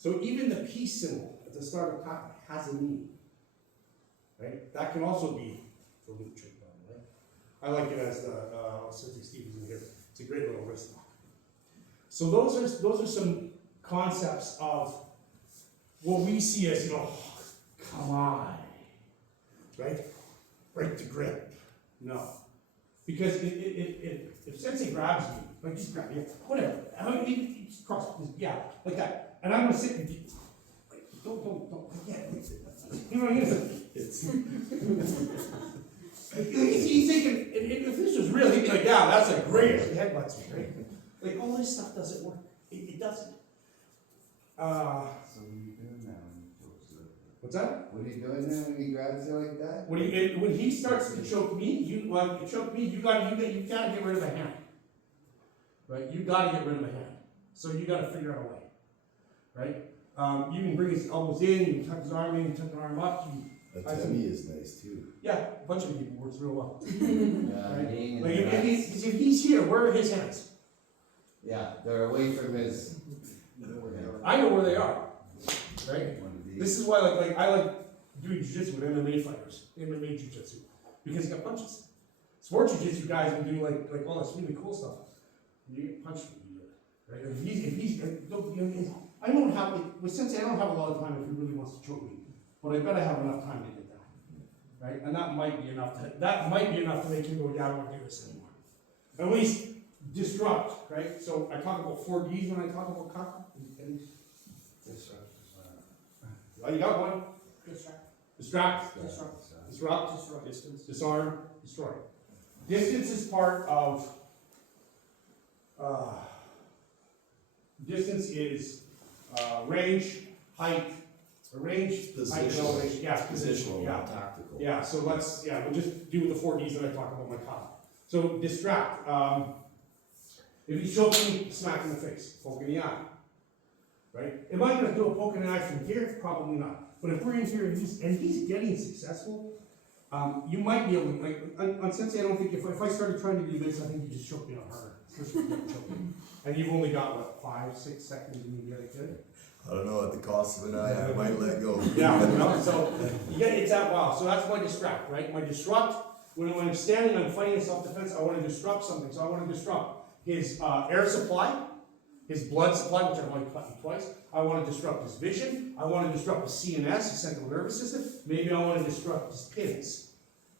So even the peace symbol at the start of kata has a meaning, right? That can also be for loop trick, by the way. I like it as the, since Steve is in here, it's a great little wrist lock. So those are some concepts of what we see as, you know, come on, right? Break the grip. No. Because if Sensei grabs you, like just grab you, whatever, I mean, just cross, yeah, like that. And I'm gonna sit and like, don't, yeah, you know what I mean? He's thinking, if this was real, he'd be like, yeah, that's a great headbutts me, right? Like, all this stuff doesn't work. It doesn't. So what are you doing now when he chokes you like that? What's that? What are you doing now when he grabs you like that? When he starts to choke me, you gotta get rid of the hand. Right? You gotta get rid of the hand. So you gotta figure out a way. Right? You can bring his elbows in, you can tuck his arm in, you tuck the arm up. Atemi is nice too. Yeah, a bunch of people works real well. Yeah, Right? kneeing in Like the nuts. if he's here, where are his hands? Yeah, they're away from his. I know where they are. Right? One of these. This is why I like doing jiu-jitsu with MMA fighters, MMA jiu-jitsu, because you got punches. Sport jiu-jitsu guys will do like all this really cool stuff. You get punched when you do it, right? Like if he's I don't have with Sensei. I don't have a lot of time if he really wants to choke me, but I bet I have enough time to get that, right? And that might be enough to make him go, yeah, I don't want to do this anymore. At least disrupt, right? So I talk about 4Ds when I talk about kata. Oh, you got one. Distract. Disrupt. Distance. Disarm. Destroy. Distance is part of. Distance is range, height, range, height, and elevation. Yeah, Positional, Yeah. not tactical. Yeah. So we'll just do with the 4Ds that I talk about my kata. So distract. If he's choking me, smack in the face, poke in the eye. Right? Am I going to do a poke in the eye from here? Probably not. But if we're in here and he's getting successful, you might be able to, like, on Sensei, I don't think, if I started trying to do this, I think you just choke me out harder. And you've only got, what, 5-6 seconds and you get it good? I don't know, at the cost of an eye, I might let go. Yeah, you know, so it's that wow. So that's my distract, right? My disrupt, when I'm standing, I'm fighting in self-defense, I want to disrupt something. So I want to disrupt his air supply, his blood supply, which I might cut you twice. I want to disrupt his vision. I want to disrupt his CNS, his central nervous system. Maybe I want to disrupt his pins.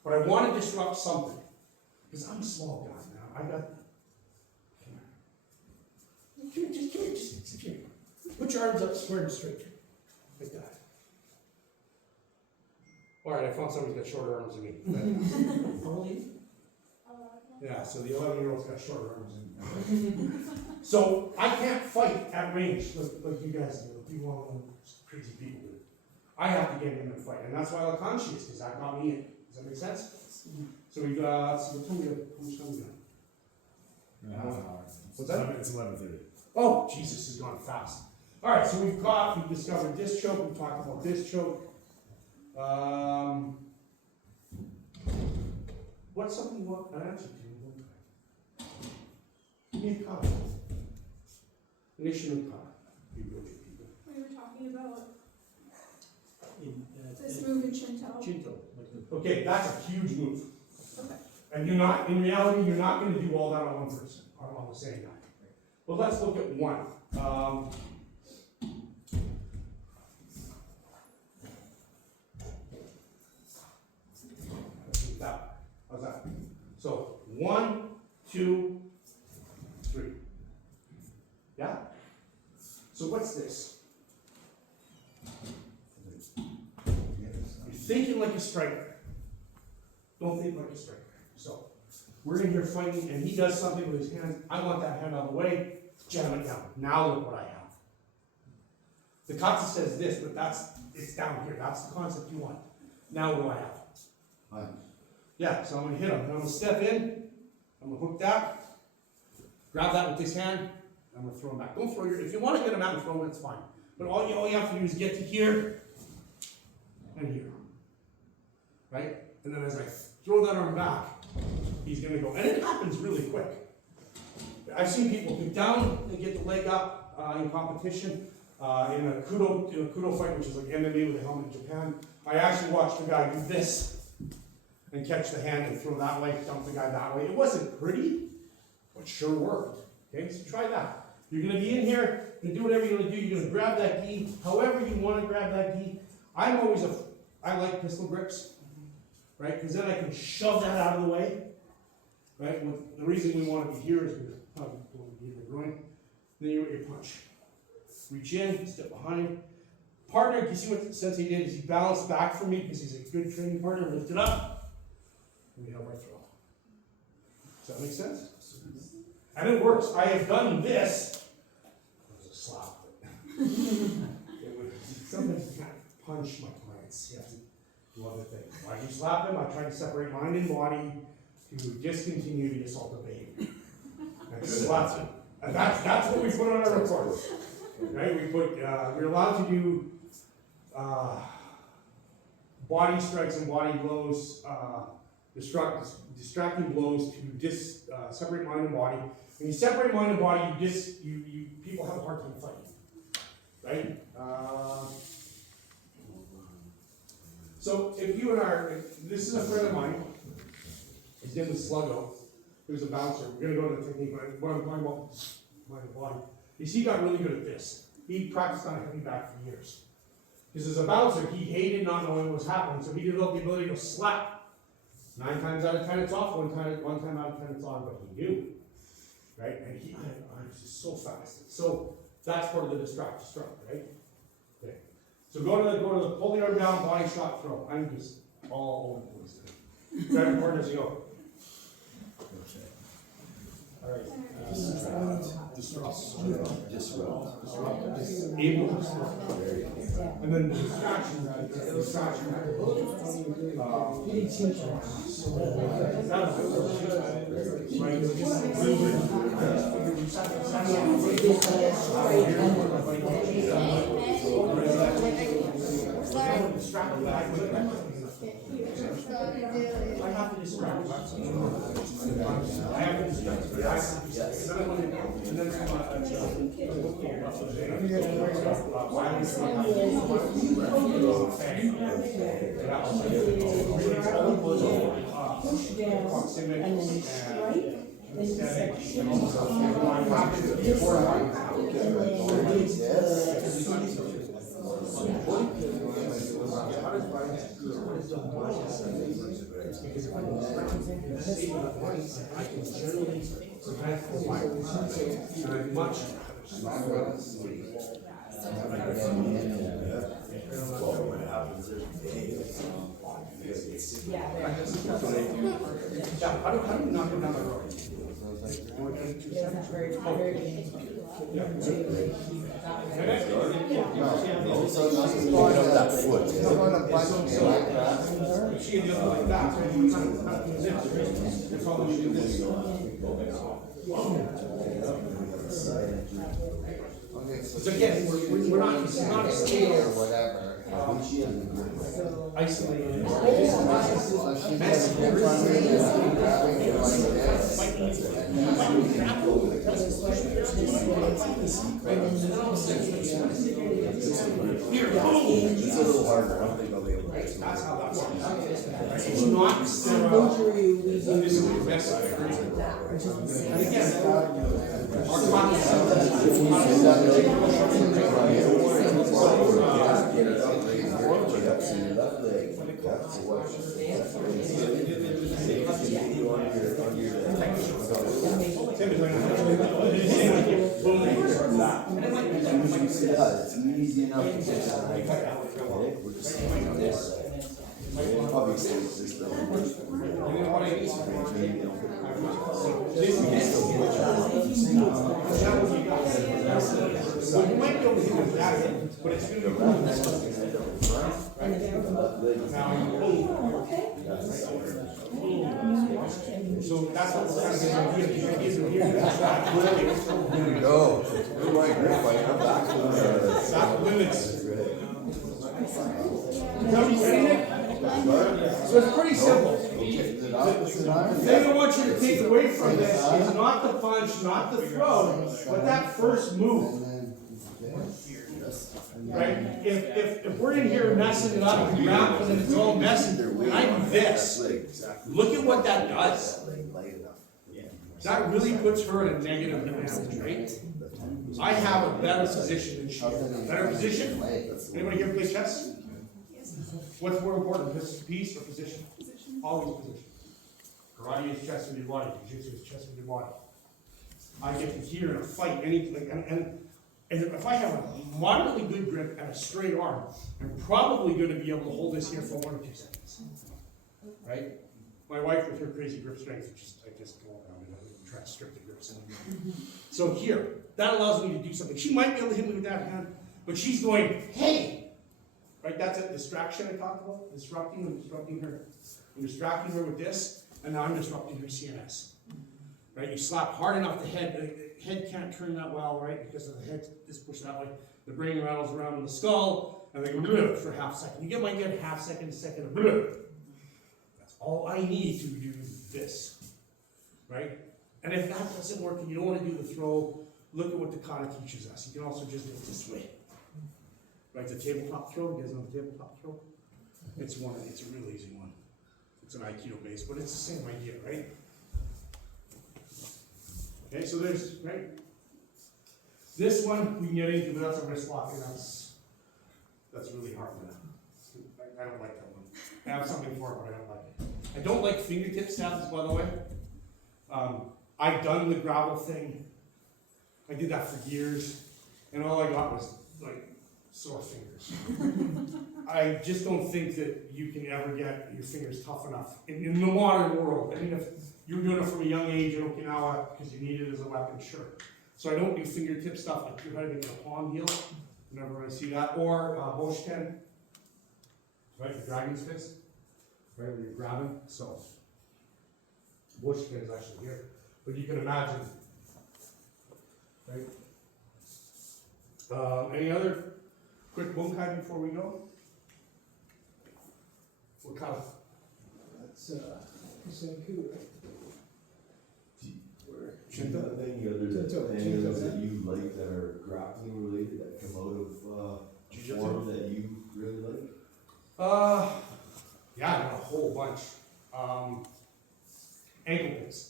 But I want to disrupt something. Because I'm a small guy now. I got. Come here, just sit here. Put your arms up square and straight. Like that. Alright, I found somebody's got shorter arms than me. How old are you? Yeah, so the 11-year-old's got shorter arms than me. So I can't fight at range like you guys do, like you all crazy people do. I have to get in and fight, and that's why Lakanshi is, because that got me in. Does that make sense? So we got, so tell me how much time we got? What's that? It's 11:30. Oh, Jesus has gone fast. All right, so we've discovered this choke, we've talked about this choke. What's something you want an answer to? Give me a comment. Nation of power. Be real good people. We were talking about In, this move in Shinto. Shinto, like the Okay, that's a huge move. Okay. And in reality, you're not going to do all that on one person, on the same guy. But let's look at one. How's that? So 1, 2, 3. Yeah? So what's this? You're thinking like a striker. Don't think like a striker. So we're in here fighting, and he does something with his hands. I want that hand out of the way. Jam it down. Now look what I have. The kata says this, but it's down here. That's the concept you want. Now what do I have? Punch. Yeah, so I'm going to hit him. I'm going to step in. I'm going to hook that. Grab that with this hand. I'm going to throw him back. Don't throw if you want to get him out and throw him, it's fine. But all you have to do is get to here and here. Right? And then as I throw that arm back, he's going to go. And it happens really quick. I've seen people get down and get the leg up in competition. in a kudo fight, which is like MMA with a helmet in Japan, I actually watched the guy do this and catch the hand and throw that way, dump the guy that way. It wasn't pretty, but sure worked. Okay, so try that. You're gonna be in here, you're gonna do whatever you're gonna do. You're gonna grab that gi, however you want to grab that gi. I like pistol grips, right? Because then I can shove that out of the way, right? The reason we want to be here is because probably going to be in the groin. Then you get your punch. Reach in, step behind. Partner, you see what Sensei did is he balanced back from me because he's a good training partner. Lift it up, and we have our throw. Does that make sense? And it works. I have done this. It was a slap. Sometimes you can't punch my clients. You have to do other things. Why do you slap them? I try to separate mind and body to discontinue the assault of behavior. And slap them. And that's what we put on our reports. Right? We're allowed to do body strikes and body blows, distracting blows to separate mind and body. When you separate mind and body, people have a hard time fighting, right? So if you and this is a friend of mine. His name was Sluggo. He was a bouncer. We're gonna go to the technique, but what I'm talking about, mind and body, is he got really good at this. He practiced on a heavy back for years. Because as a bouncer, he hated not knowing what was happening, so he developed the ability to slap. 9 times out of 10 it's off, one time out of 10 it's on, but he knew. Right? And he was just so fast. So that's part of the distract, right? Okay. So go to the pull the arm down, body shot, throw. I'm just all over the place there. Grab your partner as you go. Alright. Disrupt. Able to disrupt. And then distraction. I have to distract. Because if I don't save my points, I can generally prevent my points. And I'm much how do you knock him down the road? That foot. She and the other like that, so you can't that's all we do this. So again, we're not, this is not a scale or whatever. Isolated. Here, It's a little harder. I don't think I'll be able to. that's how that works. It's not sterile. This is the best experience. And again, our clients. It's easy enough to just we're just saying this. Obviously, it's just the Well, you might be able to do that, but it's going to be so that's what we're trying to get the ideas in here. Here we go. We're right here fighting. I'm back to That limits. So it's pretty simple. The thing I want you to take away from this is not the punch, not the throw, but that first move. if we're in here messing it up and grappling and it's all messy, and I do this, look at what that does. That really puts her in a negative advantage, right? I have a better position than she has. Better position? Anybody here play chess? What's more important, piece or position? Always position. Karate is chess with your body, jiu-jitsu is chess with your body. I get to hear in a fight anything, and if I have a moderately good grip and a straight arm, I'm probably gonna be able to hold this here for 1 or 2 seconds. Right? My wife with her crazy grip strength, I just go around and I try to strip the grips. So here, that allows me to do something. She might be able to hit me with that hand, but she's going, hey! Right, that's a distraction I talked about, disrupting her. I'm distracting her with this, and now I'm disrupting her CNS. Right, you slap hard enough the head can't turn that well, right, because of the head is pushed that way. The brain rattles around in the skull, and they go bleh for half a second. You might get a half second, a second of bleh. That's all I need to do this, right? And if that doesn't work and you don't want to do the throw, look at what the kata teaches us. You can also just do it this way. Right, the tabletop throw, you guys know the tabletop throw? It's a real easy one. It's an Aikido base, but it's the same idea, right? Okay, so there's, right? This one we can get into, but that's a wrist lock, and that's really hard. I don't like that one. I have something for it, but I don't like it. I don't like fingertip stabs, by the way. I've done the gravel thing. I did that for years, and all I got was like sore fingers. I just don't think that you can ever get your fingers tough enough in the modern world. I mean, if you were doing it from a young age in Okinawa because you need it as a weapon, sure. So I don't do fingertip stuff. I try to make it a palm heel whenever I see that. Or Boshken, right, the dragon's fist, right, where you're grabbing. So Boshken is actually here. But you can imagine, right? Any other quick bunkai before we go? What kind of? That's Senku, right? Do you have any other things that you like that are grappling related that come out of form that you really like? Yeah, I got a whole bunch. Ankle picks.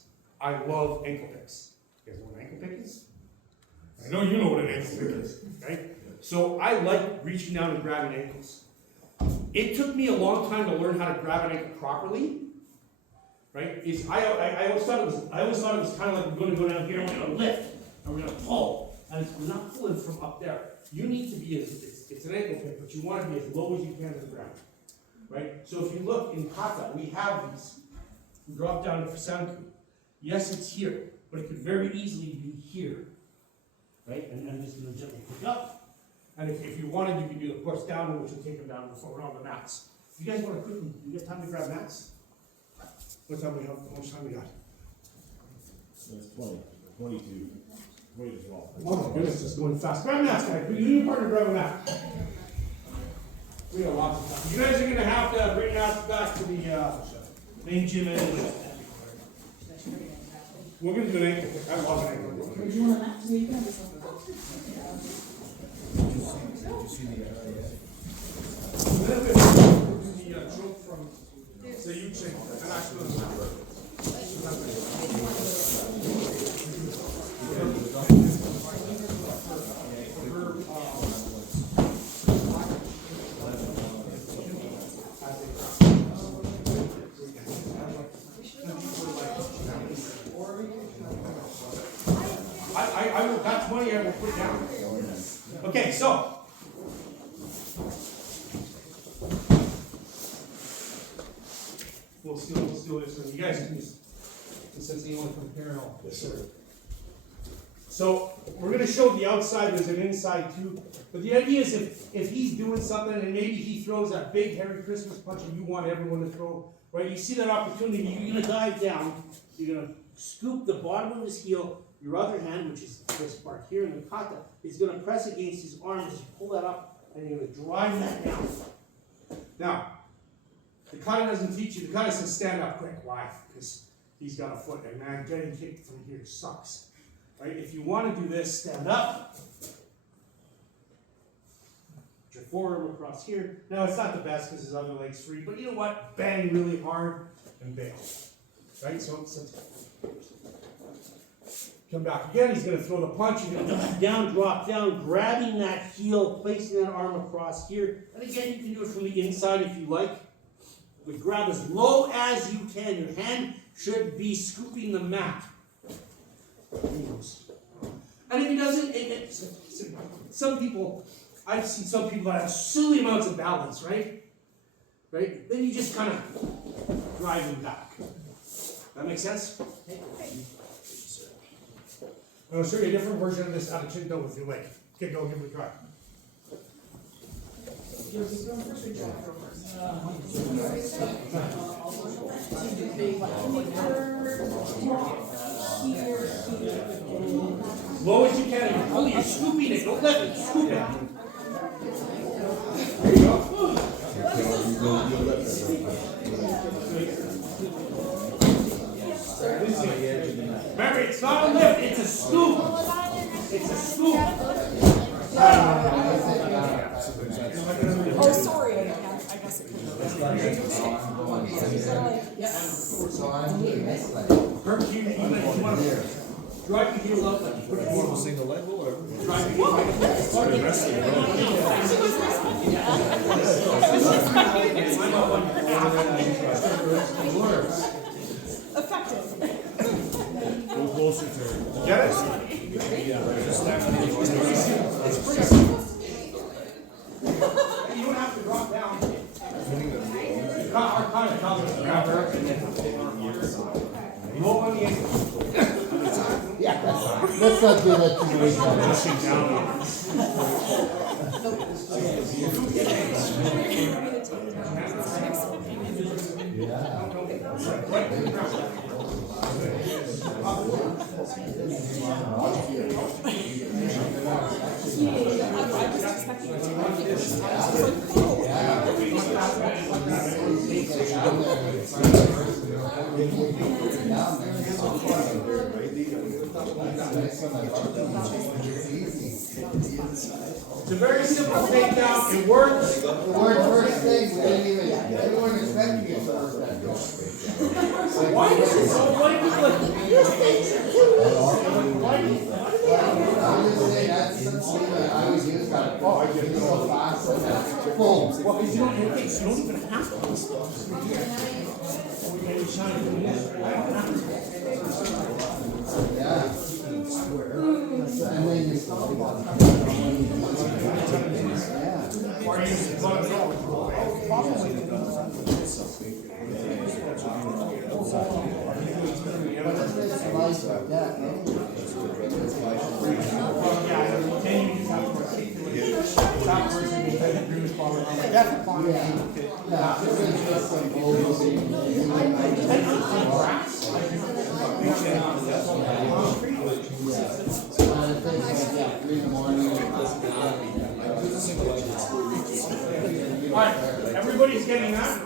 I love ankle picks. You guys know what an ankle pick is? I know you know what an ankle pick is, right? So I like reaching down and grabbing ankles. It took me a long time to learn how to grab an ankle properly. Right? I always thought it was kind of like we're going to go down here and we're going to lift and we're going to pull. And we're not pulling from up there. You need to be it's an ankle pick, but you want to be as low as you can to the ground. Right? So if you look in kata, we have these. We drop down to Sanku. Yes, it's here, but it could very easily be here. Right? And I'm just going to gently pick up. And if you wanted, you could do the push down, which will take them down before we're on the mats. If you guys want to quickly, you get time to grab mats? What time we have? How much time we got? It's 20, 22, 20 to 12. Oh my goodness, it's going fast. Grab mats, guys. You need a partner, grab a mat. We got lots of time. You guys are going to have to bring mats back to the main gym anyway. We're going to do an ankle pick. I love an ankle pick. Would you want a map so you can have this one? Then the joke from Sayuchi and actually the map. I will, that's money I will put down. Okay, so. We'll steal this, and you guys can just, since you want to compare all. Yes, sir. So, we're gonna show the outside, there's an inside too. But the idea is if he's doing something and maybe he throws that big hairy Christmas punch and you want everyone to throw, right? You see that opportunity, you're gonna dive down, you're gonna scoop the bottom of his heel, your other hand, which is this part here in the kata, is gonna press against his arm as you pull that up, and you're gonna drive that down. Now, the kata doesn't teach you, the kata says stand up quick. Why? Because he's got a foot, and man, getting kicked from here sucks. Right? If you want to do this, stand up. Put your forearm across here. Now, it's not the best because his other leg's free, but you know what? Bang really hard and bail. Right? So come back again, he's going to throw the punch, you're going to down, drop down, grabbing that heel, placing that arm across here. And again, you can do it from the inside if you like. But grab as low as you can. Your hand should be scooping the mat. And if he doesn't, some people, I've seen some people that have silly amounts of balance, right? Right? Then you just kind of drive them back. That makes sense? I'm going to show you a different version of this out of Chinto if you like. Okay, go, give it a try. Low as you can, you're pulling, you're scooping it, don't let it scoop it. There you go. Remember, it's not a lift, it's a scoop. It's a scoop. Oh, sorry, I guess it could Kirk, you want to drive your heel up like you put it on. Single leg or whatever. Drive your heel up. effective. Go closer to her. Get it? It's pretty simple. You don't have to drop down. Kind of cover the ground and then low on the ankle. Yeah, let's not do that too many times. Pushing down. It's a very simple takedown. It works. The word first thing, we didn't even, everyone expecting it to work that good. Why is it so funny? People are like, you think I'm just saying, that's something that I always use, got, oh, I get it so fast, and that's boom. well, because you don't even have to. Yeah. And then you stop. Alright, everybody's getting that?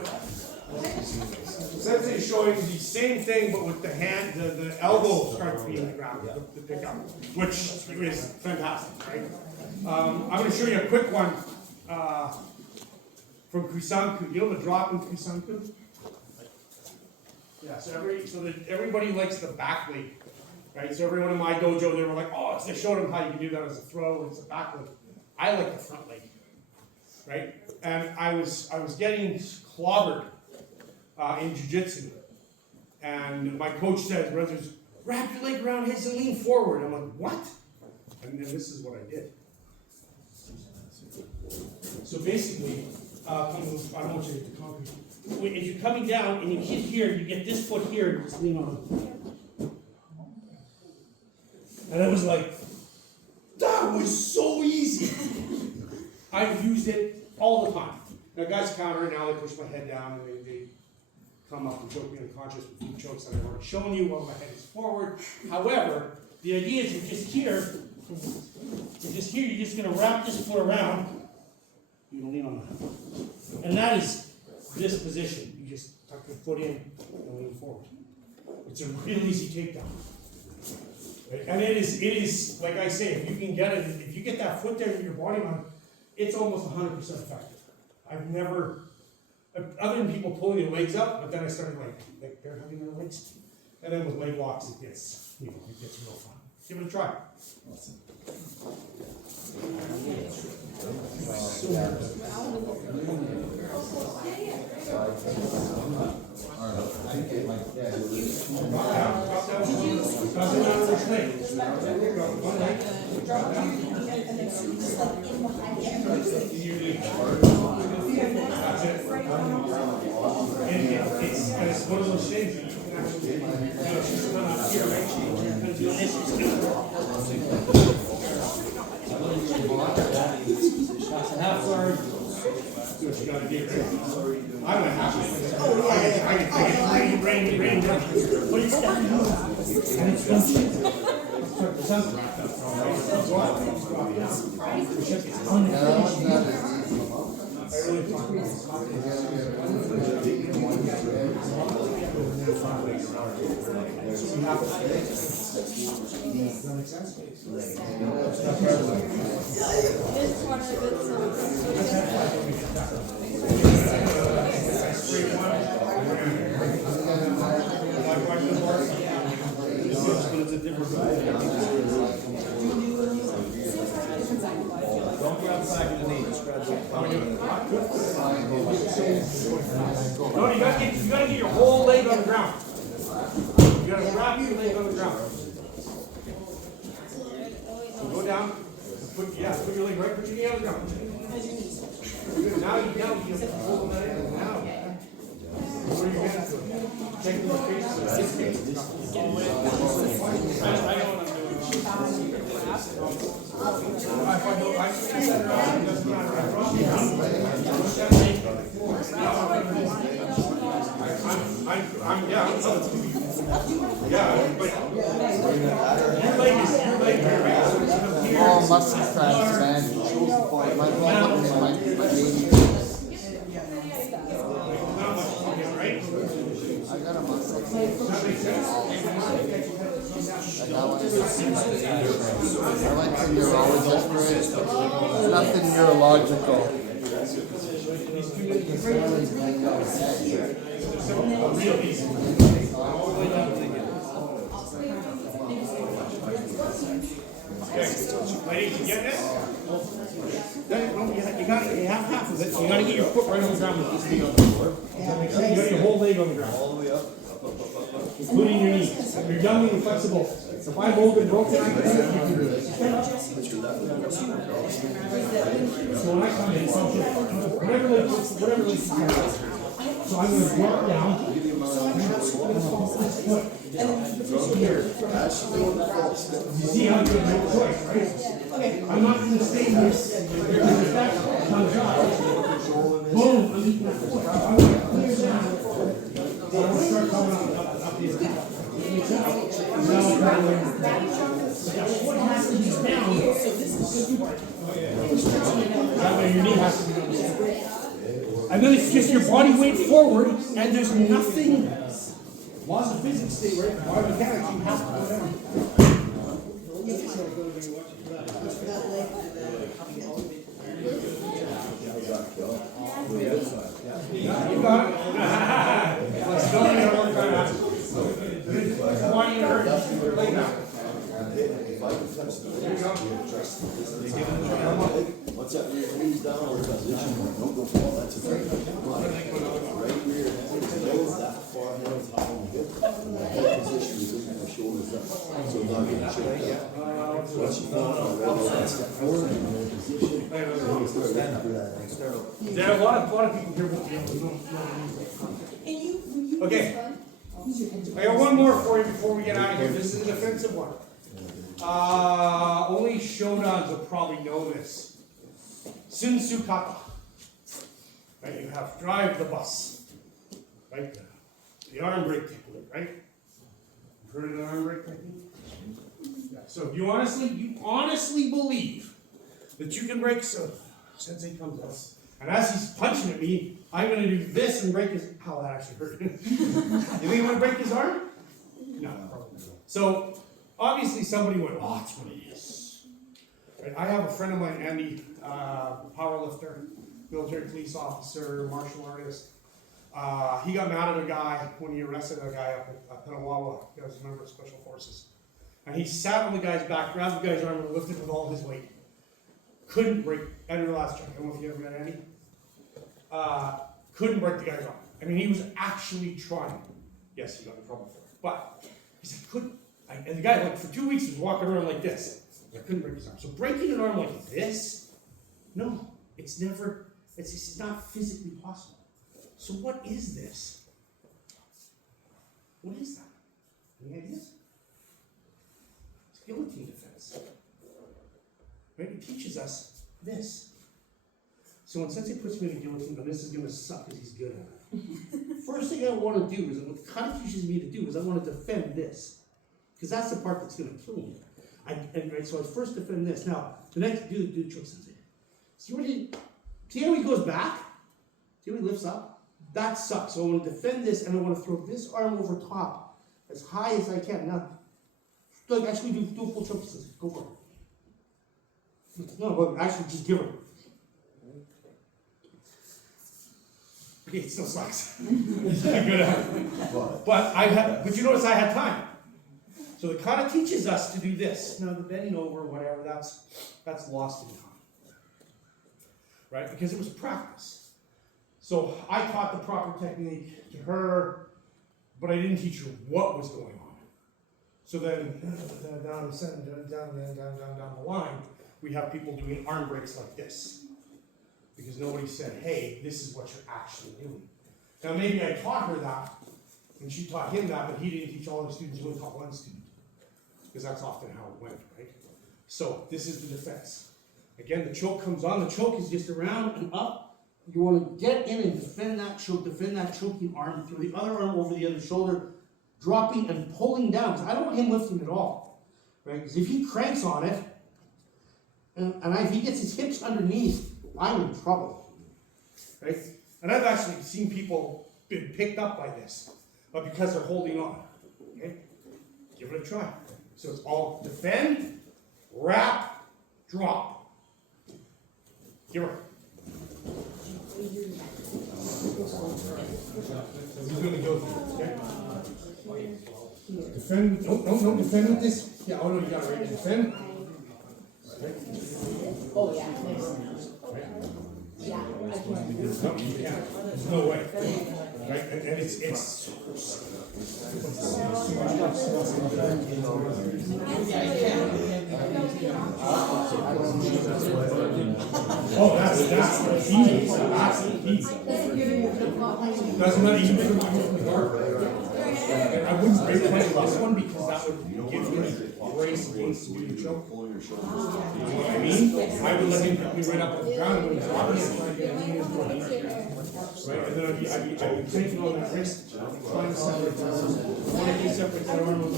Sensei is showing the same thing, but with the hand, the elbow starts being the ground, the pickup, which is fantastic, right? I'm going to show you a quick one from Kusanku. You know the drop in Kusanku? Yeah, so everybody likes the back leg, right? So everyone in my dojo, they were like, oh, they showed them how you can do that as a throw, it's a back leg. I like the front leg, right? And I was getting clobbered in jiu-jitsu. And my coach says, wrap your leg around his and lean forward. I'm like, what? And this is what I did. So basically, I don't want you to hit the concrete. If you're coming down and you hit here, you get this foot here and just lean on it. And I was like, that was so easy. I've used it all the time. Now guys counter it, now they push my head down and they come up and choke me unconscious with food chokes that I've already shown you while my head is forward. However, the idea is you're just here, you're just going to wrap this foot around, you don't lean on that. And that is this position. You just tuck your foot in and lean forward. It's a real easy takedown. Right? And it is, like I say, if you can get it, if you get that foot there with your body on, it's almost 100% effective. I've never, other than people pulling their legs up, but then I started like they're having their legs. And then with leg walks, it gets real fun. Give it a try. And it's one of those things that you can actually, she's going up here, right? She's going to do this, she's going to half sorry. Do what you gotta do, right? I'm a half. I can rain down. What are you standing on? And it's the sun's wrapped up. It's unfinished. I really thought Don't grab the back of the knee, just grab the no, you gotta get your whole leg on the ground. You gotta wrap your leg on the ground. So go down, put your leg right, put your knee on the ground. Good. Now you just hold that in. Now. Where are your hands going? Take them to the face. I know what I'm doing. Oh, muscle cracks, man. My baby. I got a muscle. I went to neurologist for it. Nothing neurological. Ladies, you get this? You have half of it. You gotta get your foot right on the ground with this feet on the floor. You got your whole leg on the ground. All the way up. Including your knees. You're young and flexible. If I've all been broken, I can do it. You can do it. So when I come in, whatever leg you have. So I'm going to drop down. You see how you make a choice, right? I'm not going to stay here. Comes out. Boom. I'm eating that foot. I'm going to clear down. I'm going to start coming up these down. What has to be down? That way your knee has to be on the side. And then it's just your body weight forward, and there's nothing. Laws of physics state, right? Biomechanics, you have to go down. You got it. Let's go. Why do you hurt? Just put your leg down. There you go. What's that? Your knees down or position? Don't go fall. That's a great. Right rear hand. That far hands high on the hip. And that head position is looking at the shoulders up. So not getting shaken up. Once you fall on the right step forward in your position, then you start looking for that external. There are a lot of people here won't be able to know. Okay. I got one more for you before we get out of here. This is an offensive one. Only Shonans will probably know this. Sun Tzu Kata. Right, you have drive the bus. Right? The arm brake technique, right? You've heard of the arm brake technique? Yeah. So you honestly believe that you can brake so Sensei comes up. And as he's punching at me, I'm gonna do this and break his how that actually hurt. You think he wanna break his arm? No, probably not. So obviously somebody went, oh, that's what it is. Right? I have a friend of mine, Andy, power lifter, military police officer, martial artist. He got mad at a guy when he arrested a guy up at Petawawa. He was a member of Special Forces. And he sat on the guy's back, grabbed the guy's arm, and lifted with all his weight. Couldn't break, Andy last check, I don't know if you ever met Andy. Couldn't break the guy's arm. I mean, he was actually trying. Yes, he got in trouble for it. But he said, couldn't. And the guy, like, for 2 weeks, was walking around like this. I couldn't break his arm. So breaking an arm like this, no, it's never, it's not physically possible. So what is this? What is that? Any ideas? It's guillotine defense. Right? It teaches us this. So when Sensei puts me in a guillotine, and this is going to suck because he's good at it. First thing I want to do is, what Kata teaches me to do is I want to defend this. Because that's the part that's going to kill me. Right, so I first defend this. Now, the next, do the trick, Sensei. See how he goes back? See how he lifts up? That sucks. So I want to defend this, and I want to throw this arm over top as high as I can. Now, like, actually do a full choke, Sensei. Go for it. No, but actually just give her. Okay, it still sucks. It's not good at it. But you notice I had time. So the kata teaches us to do this. Now the bending over, whatever, that's lost in time. Right? Because it was practice. So I taught the proper technique to her, but I didn't teach her what was going on. So then down the line, we have people doing arm breaks like this. Because nobody said, hey, this is what you're actually doing. Now maybe I taught her that, and she taught him that, but he didn't teach all the students, he only taught one student. Because that's often how it went, right? So this is the defense. Again, the choke comes on. The choke is just around and up. You want to get in and defend that choking arm, throw the other arm over the other shoulder, dropping and pulling down. Because I don't want him lifting at all, right? Because if he cranks on it, and if he gets his hips underneath, I'm in trouble, right? And I've actually seen people been picked up by this, but because they're holding on, okay? Give it a try. So it's all defend, wrap, drop. Give her. We're gonna go through it, okay? Defend, no, defend with this. Yeah, oh no, you got it right there. Defend. Okay. Oh, yeah. Yeah. No, you can't. There's no way. Right? And it's oh, that's the key. That's the key. That's not even the guard. And I wouldn't break this one because that would give me grace against the choke. You know what I mean? I would let him put me right up on the ground when he's dropping and trying to get me into it. Right? And then I'd be taking on that wrist, trying to separate that arm. When I can separate that arm with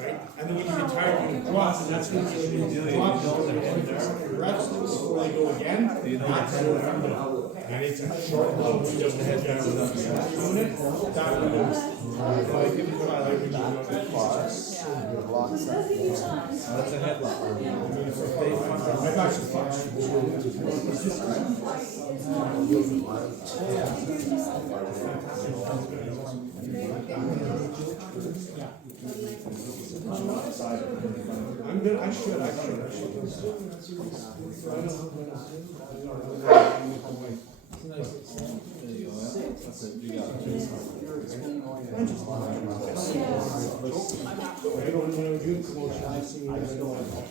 right? And then when you get tired, you can cross, and that's when you drop reps before they go again. That's what I'm doing. And it's a short load, just to head down without doing it. That would if I give it a try, like we do on the class. That's a headlock. I've actually fought. I'm good. I should.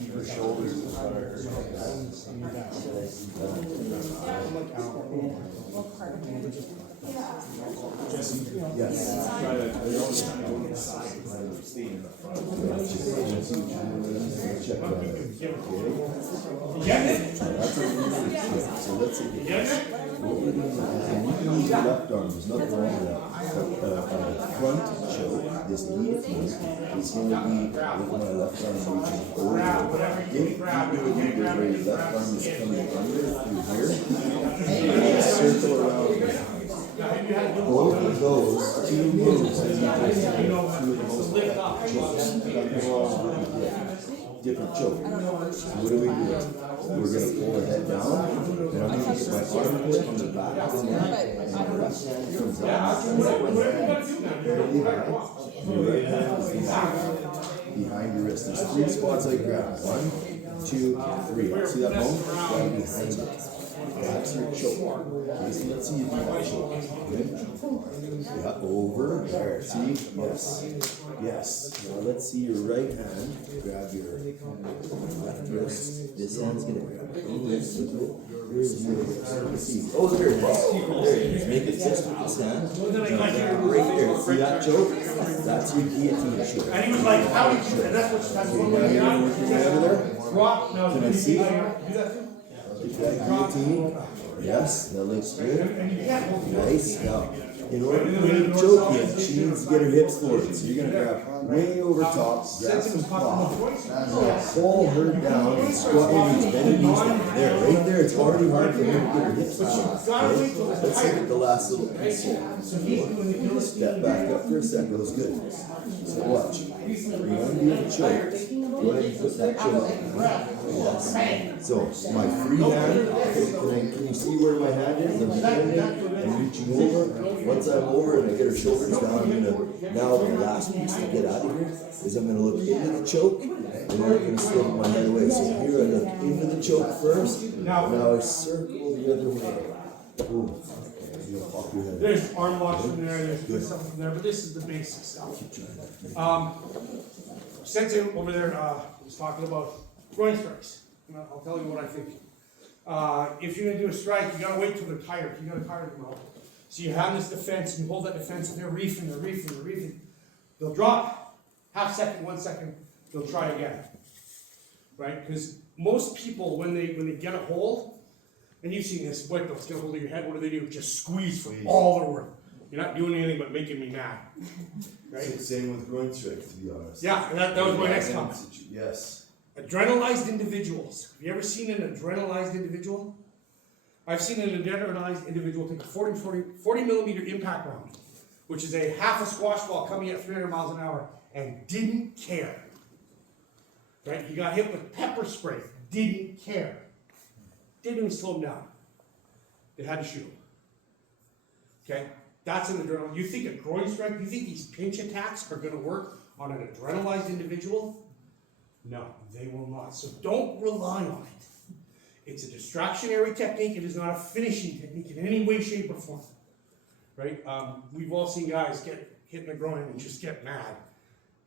Your shoulders yes. check that out, okay? Yeah. That's what we're doing. So let's see. What we're doing, and you can use your left arm, there's nothing wrong with that. Front choke, this lead piece, is gonna be with my left arm reaching over. If you do it where your left arm is coming under through here, and circle around here. Both of those two moves, as you can see, are two of the most effective chokes. Nothing wrong with it. Different choke. So what do? We're gonna pull the head down, and I'm gonna get my armpit on the back of the neck, and my left hand comes out. Very high. Your right hand is behind your wrist. There's 3 spots I grab. 1, 2, 3. See that bone? Grab behind it. That's your choke. Okay, so let's see you do that choke. Good. Yeah, over. There. See? Yes. Yes. Now let's see your right hand. Grab your left wrist. This hand's gonna grab your wrist. Here's your wrist. Let's see. Oh, there it is. There it is. Make it just with this hand. Right there. See that choke? That's your guillotine choke. And he was like, how did you, and that's one way to Over there? drop, no. Can I see? Do that too? Get that guillotine. Yes, that looks good. Nice. Now, in order for her to choke you, she needs to get her hips forward. So you're gonna grab way over top, grab some cloth, pull her down, and squat your knees, bend your knees down. There, right there. It's already hard for her to get her hips forward. Okay? Let's look at the last little piece here. Step back up for a sec. That was good. So watch. You're gonna do the choke. Go ahead and put that choke. Yes. So my free hand. Can you see where my hand is? I'm standing and reaching over. Once I'm over and I get her shoulders down, I'm gonna, now the last piece to get out of here is I'm gonna look into the choke and then I'm gonna slip my head away. So here I look into the choke first, now I circle the other way. Boom. Okay, you'll pop your head. There's arm locks from there, there's stuff from there, but this is the basic stuff. Sensei over there was talking about groin strikes. And I'll tell you what I think. If you're gonna do a strike, you gotta wait till they're tired. You gotta tire them out. So you have this defense, and you hold that defense, and they're reefing. They'll drop, half second, 1 second, they'll try again. Right? Because most people, when they get a hold, and you've seen this, what, they'll get a hold of your head, what do? Just squeeze for all their worth. You're not doing anything but making me mad. Right? Same with groin strikes, to be honest. Yeah, and that was my next comment. Yes. Adrenalized individuals. Have you ever seen an adrenalized individual? I've seen an adrenalized individual take a 40 millimeter impact round, which is a half a squash ball coming at 300 miles an hour, and didn't care. Right? He got hit with pepper spray, didn't care. Didn't even slow him down. They had to shoot him. Okay? That's an adrenaline. You think a groin strike, you think these pinch attacks are going to work on an adrenalized individual? No, they will not. So don't rely on it. It's a distractionary technique. It is not a finishing technique in any way, shape, or form. Right? We've all seen guys get hit in the groin and just get mad.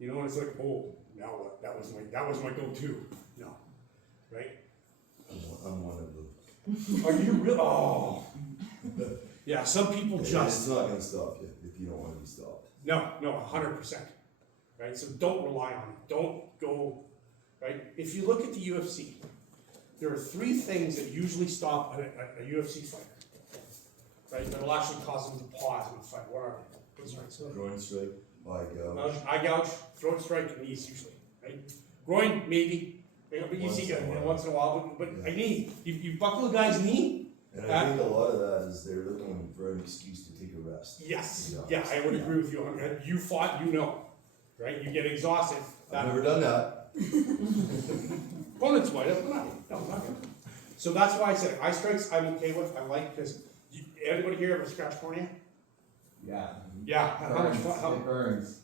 You know, and it's like, oh, now what? That was my go-to. No. Right? I'm one of them. Are you real? Oh. Yeah, some people It's just. not gonna stop you if you don't want to be stopped. No, 100%. Right? So don't rely on it. Don't go. Right? If you look at the UFC, there are 3 things that usually stop a UFC fighter. Right? That will actually cause them to pause in a fight. What are they? What's right? Groin strike, Eye gouge, throat strike, and knees usually. Right? Groin, maybe. But you see it once in a while. But a knee. You buckle a guy's knee. And I think a lot of that is they're looking for an excuse to take a rest. Yes. Yeah, I would agree with you. You fought, you know. Right? You get exhausted. I've never done that. Opponents might have, but not. So that's why I said eye strikes I'm okay with. I like because anybody here ever scratch cornea? Yeah. Yeah. How much fun? It burns.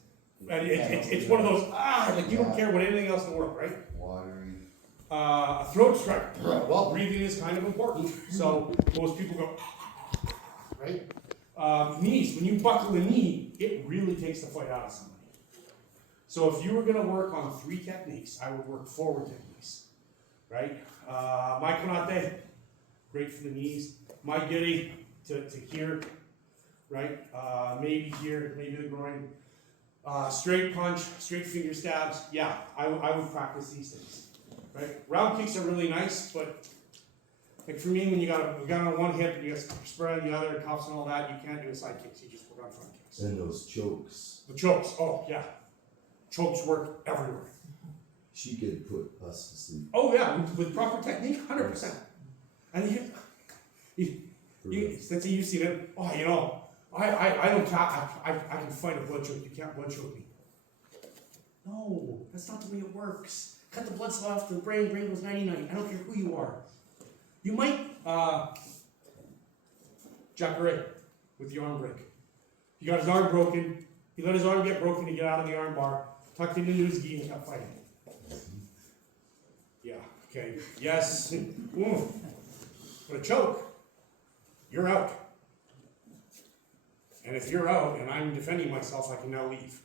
And it's one of those like you don't care what anything else in the world, right? Watery. A throat strike. Well, breathing is kind of important, so most people go right. Knees. When you buckle the knee, it really takes the fight out of somebody. So if you were going to work on 3 techniques, I would work forward techniques, right? My Konate, great for the knees. My Giri to here, right? Maybe here, maybe the groin. Straight punch, straight finger stabs. Yeah, I would practice these things. right? Round kicks are really nice, but like for me, when you got a gun on one hip and you got spread on the other, cuffs and all that, you can't do a side kicks. You just work on front kicks. And those chokes, The chokes, oh yeah, chokes work everywhere. she could put us to sleep. Oh yeah, with proper technique, 100%. And since you've seen it, oh, you know, I don't I can fight a blood choke. You can't blood choke me. No, that's not the way it works. Cut the blood cell off the brain goes 99. I don't care who you are. You might, Jack Ray with the arm break. He got his arm broken. He let his arm get broken to get out of the arm bar, tucked it into his gi and kept fighting. Yeah, okay, yes. Ooh. But a choke, you're out. And if you're out and I'm defending myself, I can now leave.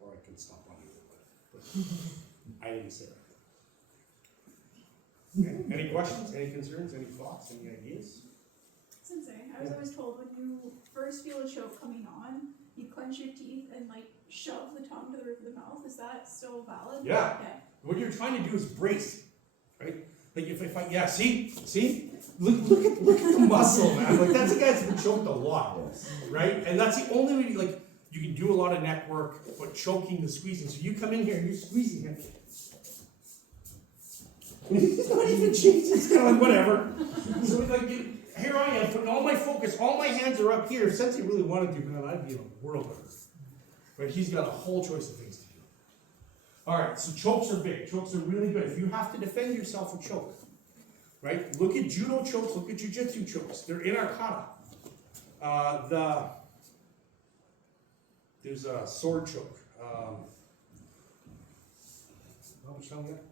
Or I can stop on you. But I didn't say that. Okay. Any questions, any concerns, any thoughts, any ideas? Sensei, I was always told when you first feel a choke coming on, you clench your teeth and like shove the tongue to the roof of the mouth. Is that still valid? Yeah. Okay. What you're trying to do is brace, right? Like if I, yeah, see? Look at the muscle, man. Like that's a guy that's been choked a lot, right? And that's the only way, like, you can do a lot of neck work, but choking the squeezing. So you come in here and you're squeezing him. He's not even changed. He's kind of like, whatever. So it's like, here I am, putting all my focus, all my hands are up here. Since he really wanted to, man, I'd be in a world of hurt. But he's got a whole choice of things to do. All right, so chokes are big. Chokes are really good. If you have to defend yourself with choke, right? Look at judo chokes, look at jiu-jitsu chokes. They're in our kata. There's a sword choke. How much time we got?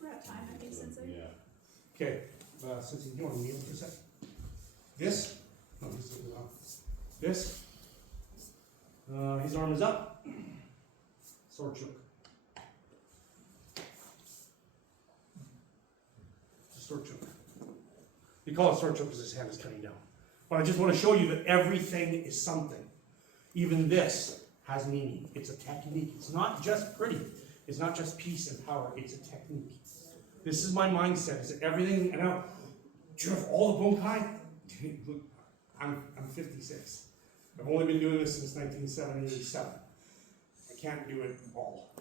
We're out of time, I think, Sensei. Okay, since you want to kneel for a sec. This, no, this, his arm is up. Sword choke. Sword choke. We call it sword choke because his hand is cutting down. But I just want to show you that everything is something. Even this has meaning. It's a technique. It's not just pretty. It's not just peace and power. It's a technique. This is my mindset. Is that everything? And now, do you have all the bunkai? Look, I'm 56. I've only been doing this since 1977. I can't do it all.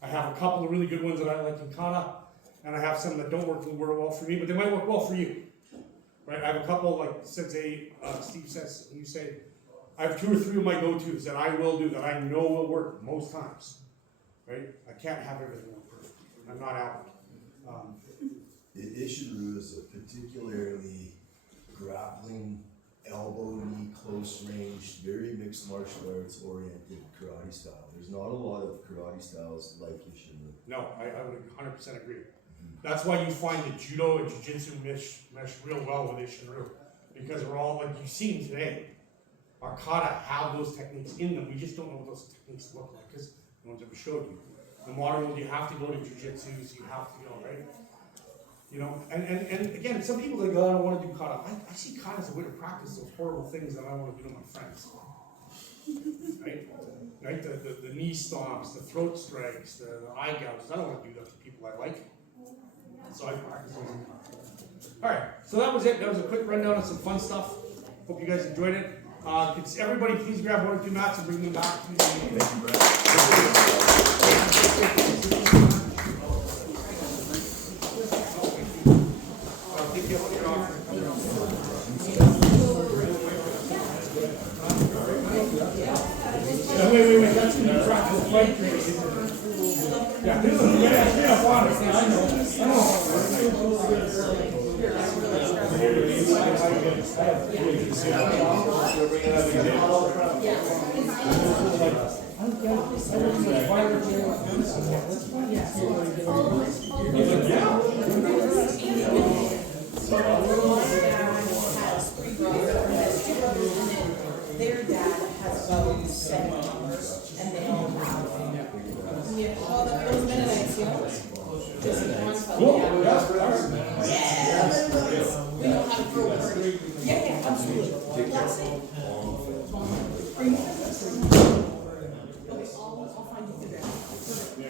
I have a couple of really good ones that I like in kata, and I have some that don't work well for me, but they might work well for you. Right? I have a couple, like Sensei Steve says, you say, I have 2 or 3 of my go-tos that I will do, that I know will work most times. Right? I can't have everything work perfect. I'm not Albert. Ishiru is a particularly grappling, elbow, knee, close range, very mixed martial arts oriented karate style. There's not a lot of karate styles like Ishiru. No, I would 100% agree. That's why you find the judo and jiu-jitsu mesh real well with Ishiru. Because we're all, like you've seen today, our kata have those techniques in them. We just don't know what those techniques look like because no one's ever showed you. In the modern world, you have to go to jiu-jitsu, so you have to go, right? You know, and again, some people think, oh, I don't want to do kata. I see kata as a way to practice those horrible things that I want to do to my friends. Right? Right? The knee stomps, the throat strikes, the eye gouges. I don't want to do that to people I like. So I practice those in kata. Alright, so that was it. That was a quick rundown of some fun stuff. Hope you guys enjoyed it. Could everybody please grab 1 or 2 mats and bring them back to the meeting. Thank you, wait, that's gonna be practical fight training. Yeah, I Their dad has about 7 numbers, and they all have. Yeah, all those Mennonites, you know. Just one fellow. Yeah. We know how to grow a bird. Yeah, absolutely. Last name? Are you? Okay, I'll find you through there.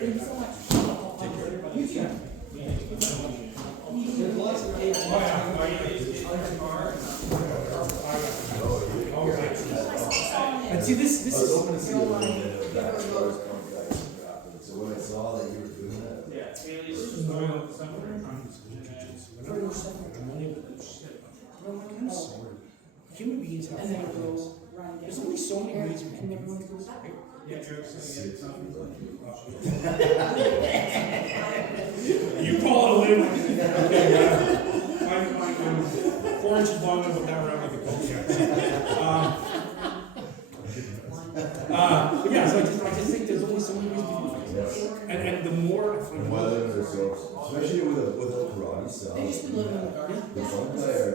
Thank you so much. You too. And see, this is. So when I saw that you were doing that. Human beings have And then feelings. we'll run There's only so many ways we can and do everyone things. goes back. You call it a limb. Okay, I'm 4 inches long and with that around like a coconut. But yeah, so I just think there's only so many ways to do things. And the more I find And whether they're so, especially with a karate style. They just be living in the garden. The one player